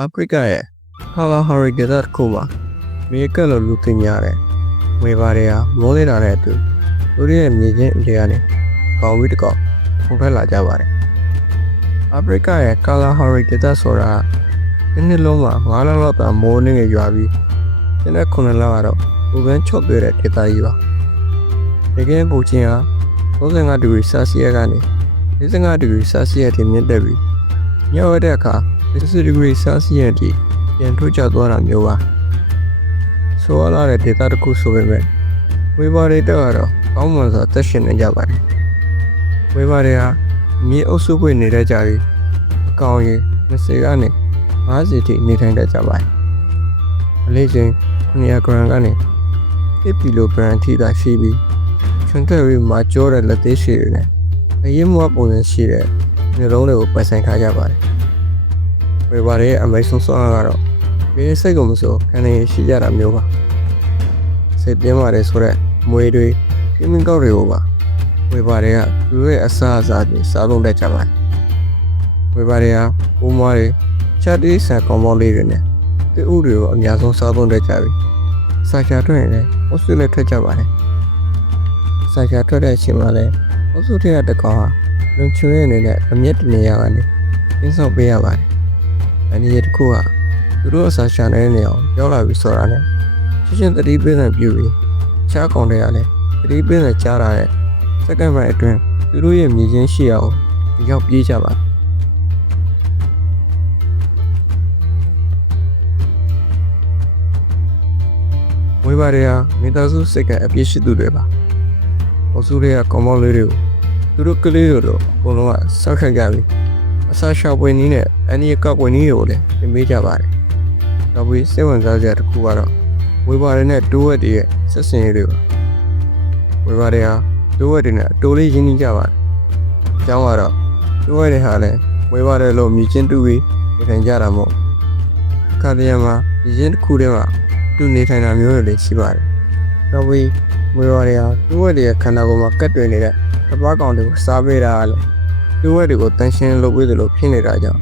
အာဖရိကရဲ့ကာလာဟာရီဒေသတစ်ခုမှာမြေကက်လိုလူသိများတယ်။ဝေပါတွေဟာမိုးလေးလာတဲ့အတူလူတွေရဲ့မြေချင်းအလေကနေကောင်းပြီးတကောက်ဖုန်ထွက်လာကြပါတယ်။အာဖရိကရဲ့ကာလာဟာရီဒေသဆိုတာဒီနှစ်လုံးမှာ9လလောက်တာမိုးနေရွာပြီးဒီနေ့9လကတော့ဘူပန်းချော့ပြတဲ့ဒေသကြီးပါ။ဒီကနေ့ပူချင်းဟာ35ဒီဂရီဆယ်စီယပ်ကနေ45ဒီဂရီဆယ်စီယပ်ထိမြင့်တက်ပြီးညဝက်တဲ့အခါ60ဒီဂရီဆယ်စီယပ်ထိပြန်ထွက်ကျသွားတာမျိုးပါဆိုရလာတဲ့ဒေတာတစ်ခုဆိုပေမဲ့ဝေဘာတွေတော့ကောင်းမွန်စွာသက်ရှင်နေကြပါတယ်ဝေဘာတွေဟာမြေအုပ်စုပွေနေတဲ့ကြပြီးအကောင်ကြီး20ကနေ50ထိနေထိုင်တတ်ကြပါတယ်အလေးချိန်900ဂရမ်ကနေ1ကီလိုဂရမ်ထိသာရှိပြီးချွန်တဲ့ပြီးမှာကျောတဲ့လက်သေးရှိတွေနဲ့အရင်မှပုံစံရှိတဲ့မျိုးလုံးတွေကိုပိုင်ဆိုင်ထားကြပါတယ်ဝေဘာတွေအမေဆုံးဆုံးကတော့ဘေးစိတ်ကမစိုးခံနေရှိကြတာမျိုးပါစိတ်ပြင်းပါတယ်ဆိုတော့မွေတွေပြင်းကောက်တွေကိုပါဝေဘာတွေကသူတို့ရဲ့အစားအစာတွေစားသုံးတတ်ကြပါတယ်ဝေဘာတွေကပိုးမွားတွေချက်တီးဆန်ကောင်းပေါင်းလေးတွေနဲ့တူဥတွေကိုအများဆုံးစားသုံးတတ်ကြပြီးစာချာထွက်ရင်လည်းအုပ်စုနဲ့ထွက်ကြပါတယ်စာချာထွက်တဲ့အချိန်မှာလည်းအုပ်စုထက်ကတကောင်ဟာလုံချွေးအနေနဲ့အမျက်တနေရကနေပြင်းဆောင်ပေးရပါတယ်အနေနဲ့တစ်ခုကသူတို့အစာရှာနေတဲ့နေအောင်ရောက်လာပြီးဆိုတာနဲ့ချင်းတတိပေးတဲ့ပြူပြီးချားကောင်တွေကလည်းတတိပေးတဲ့ကြားလာတဲ့စက္ကန့်ပိုင်းအတွင်းသူတို့ရဲ့မြေချင်းရှိအောင်ရောက်ပြေးကြပါဝေဘာတွေဟာမိသားစုစိတ်ကအပြည့်ရှိသူတွေပါ။အစုတွေကကောင်းမောင်းလေးတွေကိုသူတို့ကလေးတွေတော့ဘုံလုံးကဆောက်ခတ်ကြပြီးအစာရှာပွင့်နည်းနဲ့အန်ဒီကောက်ပွင့်နည်းတွေကိုလည်းသင်ပေးကြပါတယ်။နောက်ပြီးစိတ်ဝင်စားစရာတစ်ခုကတော့ဝေဘာတွေနဲ့တိုးဝက်တွေရဲ့ဆက်ဆံရေးတွေပါ။ဝေဘာတွေဟာတိုးဝက်တွေနဲ့အတိုးလေးရင်းနှီးကြပါတယ်။အကြောင်းကတော့တိုးဝက်တွေဟာလည်းဝေဘာတွေလိုမြည်ချင်းတူပြီးနေထိုင်ကြတာမို့အခါတရံမှာမြည်ချင်းတစ်ခုတည်းမှာတူနေထိုင်တာမျိုးတွေလည်းရှိပါတယ်။နောက်ပြီးဝေဘာတွေဟာတိုးဝက်တွေရဲ့ခန္ဓာကိုယ်မှာကတ်တွင်နေတဲ့တပတ်ကောင်တွေကိုစားပေးတာလည်းတိုးဝက်တွေကိုတန်ရှင်းလုပ်ပေးသလိုဖြစ်နေတာကြောင့်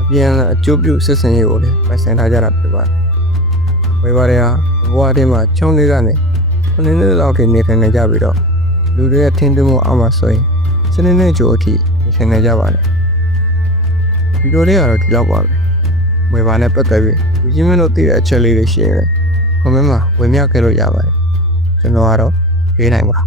အပြန်အကျိုးပြုဆက်ဆံရေးကိုလည်းပိုင်ဆိုင်ထားကြတာဖြစ်ပါတယ်။ဝေဘာတွေဟာဘဝထဲမှာချုံလေးကနေခဏနေလောက်ထိနေထိုင်နေကြပြီးတော့လူတွေရဲ့ထင်သွင်းမှုအမှဆိုရင်စနေနေ့ကြိုအထိနေထိုင်နေကြပါတယ်။ဗီဒီယိုလေးကတော့ဒီလောက်ပါပဲ။ဝေဘာနဲ့ပတ်သက်ပြီးလူကြီးမင်းတို့သိတဲ့အချက်လေးတွေရှိရင်လည်း comment မှာဝင်မြခဲ့လို့ရပါတယ်။ကျွန်တော်ကတော့ရေးနိုင်ပါ